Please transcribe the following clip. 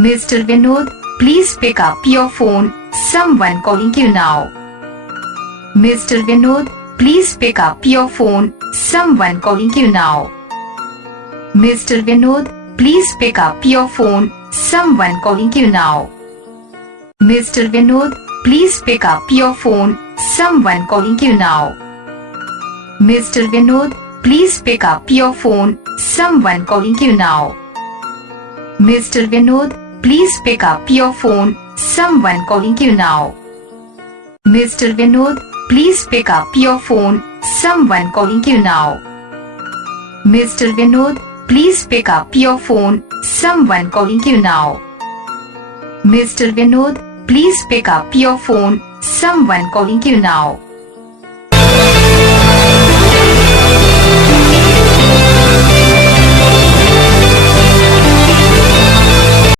Mr. Vinod, please pick up your phone. Someone calling you now. Mr. Vinod, please pick up your phone. Someone calling you now. Mr. Vinod, please pick up your phone. Someone calling you now. Mr. Vinod, please pick up your phone. Someone calling you now. Mr. Vinod, please pick up your phone. Someone calling you now. Mr. Vinod, please pick up your phone. Someone calling you now. Mr. Vinod, please pick up your phone. Someone calling you now. Mr. Vinod, please pick up your phone. Someone calling you now. Mr. Vinod, please pick up your phone. Someone calling you now.